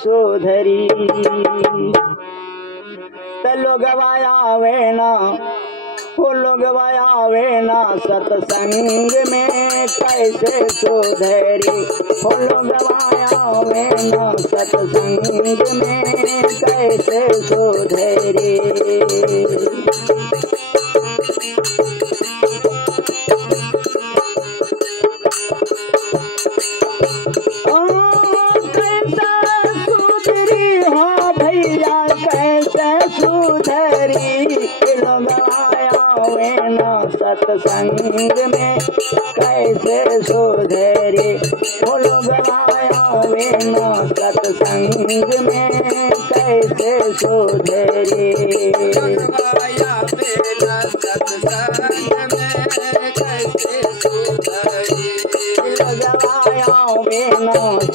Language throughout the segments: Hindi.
सोधरी लोग आवे ना वो लोग आवे ना सत्संग में कैसे सोधरी वो लोग आवे ना सत्संग में कैसे सोधरी सत्संग में कैसे सोधरी वो लोग आवे ना सत्संग में कैसे सोधरी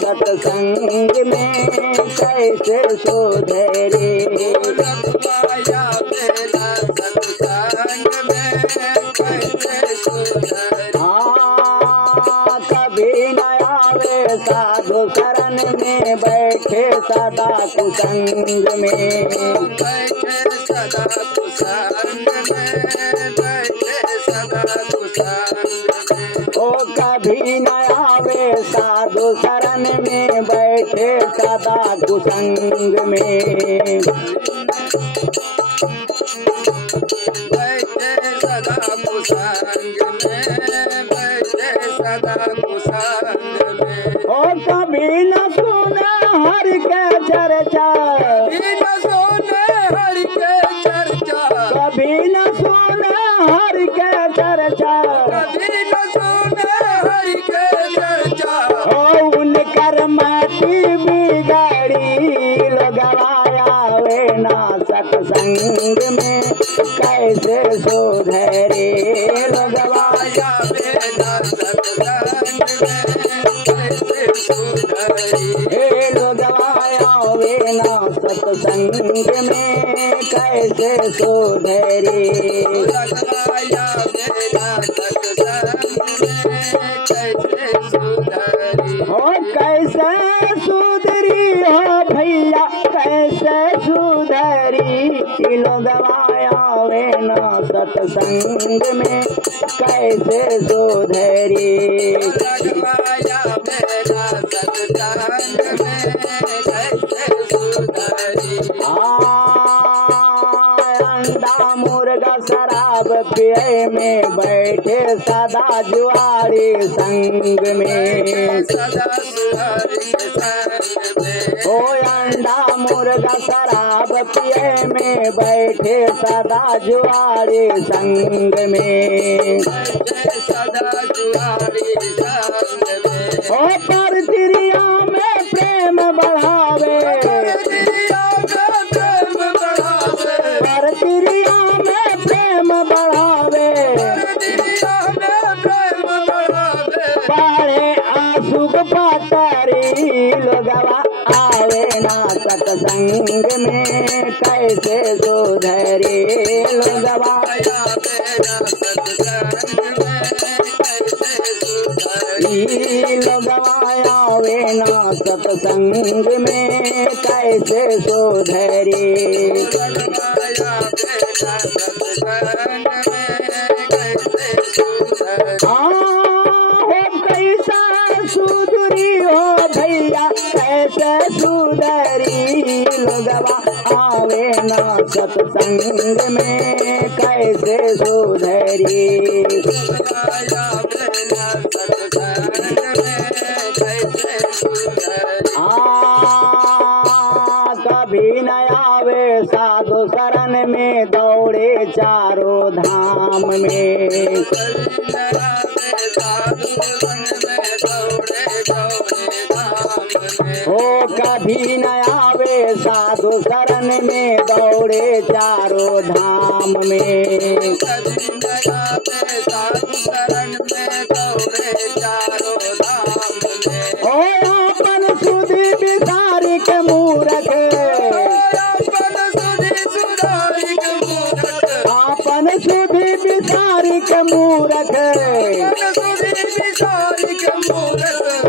सत्संग में कैसे सोधरी साधु शरण में बैठे सदा कुसंग में बैठे सदा कुसंग में बैठे सदा कुसंग में ओ कभी न आवे साधु शरण में बैठे सदा कुसंग में बैठे सदा कुसंग में बैठे सदा कुसंग ओ कभी न सुने हरि के चर्चा कभी न सुने हरि के चर्चा कभी न सुने हरि के चर्चा कभी न सुने हरि के चर्चा ओ उनकर माटी बिगड़ी लोग आवे ना सत्संग में कैसे सोधरे लोग आवे ना सत्संग में हे लोग आवे ना सत्संग में कैसे सोधरी हो कैसे सुधरी हो भैया कैसे सुधरी लोग आवे ना सत्संग में कैसे सुधरी अंडा मुर्गा शराब पिए में बैठे सदा जुआरी संग में ओ अंडा मुर्गा शराब पिए में बैठे सदा जुआरी संग में सदा जुआरी संग में ओ परतिरिया में प्रेम बढ़ावे परतिरिया में प्रेम बढ़ावे बड़े आंसू पातरी लोगवा आवे ना सत्संग में कैसे सोधरी लोगवा लोगवा आवे ना सत्संग में कैसे सोधरी सुधरी हो भैया कैसे सुधरी लोगवा आवे ना सत्संग में कैसे सुधरी कभी न आवे साधु शरण में दौड़े चारों धाम में ओ कभी न आवे साधु शरण में दौड़े चारों धाम में ओ अपन सुधी बिसारी के मूरख अपन सुधी बिसारी के मूरख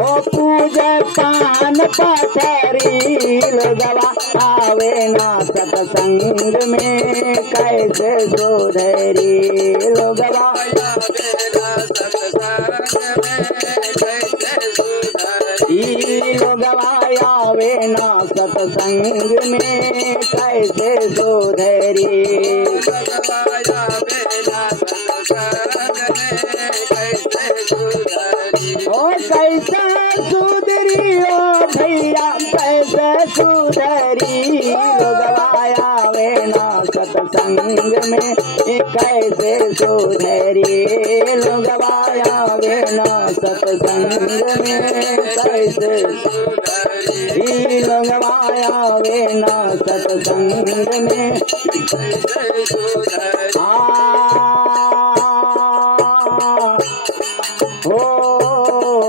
ओ पूजा पान पथरी लोगवा आवे ना सत्संग में कैसे सुधरी लोगवा लोगवा आवे ना सत्संग में कैसे सुधरी ओ कैसे सुधरी ओ भैया कैसे सुधरी लोगवा आवे ना सत्संग में कैसे सुधरी लोगवा आवे ना सत्संग में कैसे सुधरी लोगवा आवे ना सत्संग में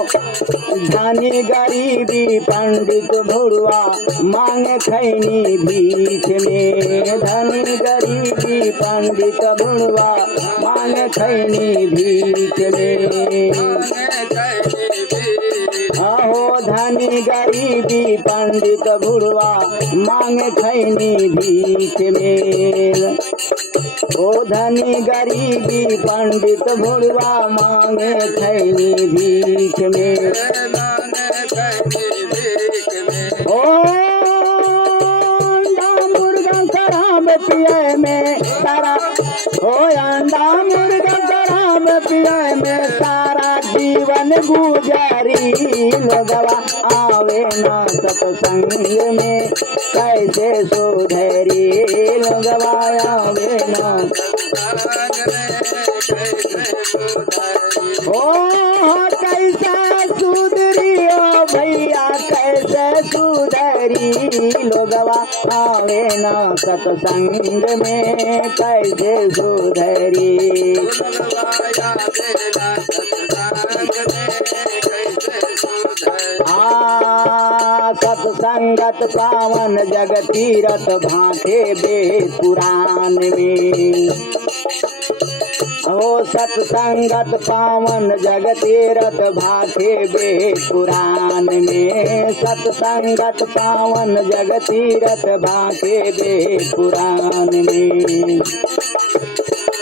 धनी गरीबी पंडित भुड़वा मांग खैनी भीख में धनी गरीबी पंडित भुड़वा मांग खैनी भीख में अहो धनी गरीबी पंडित भुड़वा मांग खैनी भीख में ओ धनी गरीबी पंडित भुड़वा मांगे खैनी भीख में ओ अंडा मुर्गा शराब पिए में सारा ओ अंडा मुर्गा शराब पिए में सारा जीवन गुजारी लोगवा आवे ना सत्संग में कैसे सुधरी लोगवा आवे ना ओ कैसे सुधरी ओ भैया कैसे सुधरी लोगवा आवे ना सत्संग में कैसे सुधरी सत्संगत पावन जग तीरथ भांखे वेद पुराण में ओ सत्संगत पावन जग तीरथ भांखे वेद पुराण में सत्संगत पावन जग तीरथ भांखे वेद पुराण में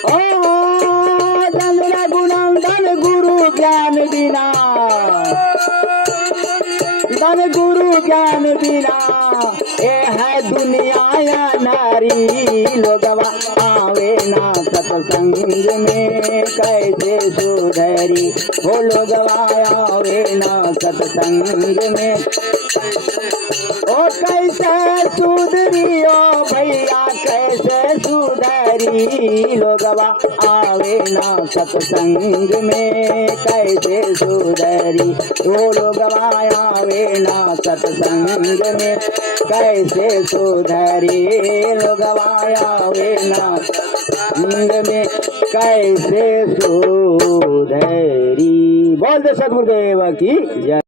ओ धन रघुनंदन गुरु ज्ञान बिना धन गुरु ज्ञान बिना ए है दुनिया या नारी लोगवा आवे ना सत्संग में कैसे सुधरी हो लोगवा आवे ना सत्संग में ओ कैसे सुधरी ओ भैया कैसे सुधरी लोगवा आवे ना सत्संग में कैसे सुधरी ओ लोगवा आवे ना सत्संग में कैसे सुधरी लोगवा आवे ना सत्संग में कैसे सुधरी। बोल दे सद्गुरुदेव की जय।